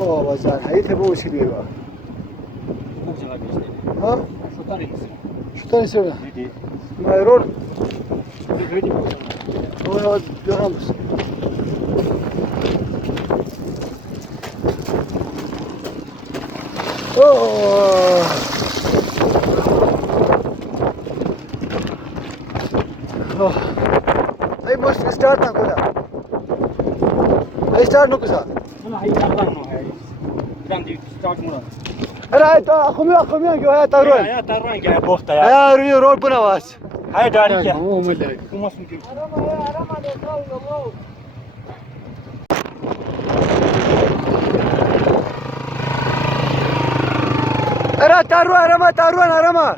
O bazar. Hayır tabi o şey diyor. Çok cevap işte. Ha? Şu tanesi. Şu tane söyle. Ne diye? Mayrol. Böyle bir O devam mısın? Oh. Oh. I must start na kola. I start no kusa. Buna hayır yapamam hayır. Ben de start mı lan? Ara ta akhmiya gyo hay tarun. Ya tarran gel bohta ya. Ya rüyo road buna vas. Hayır dari ya. O mele. Kumasın ki. Arama ne kalıyor? Ara taru arama taruan arama.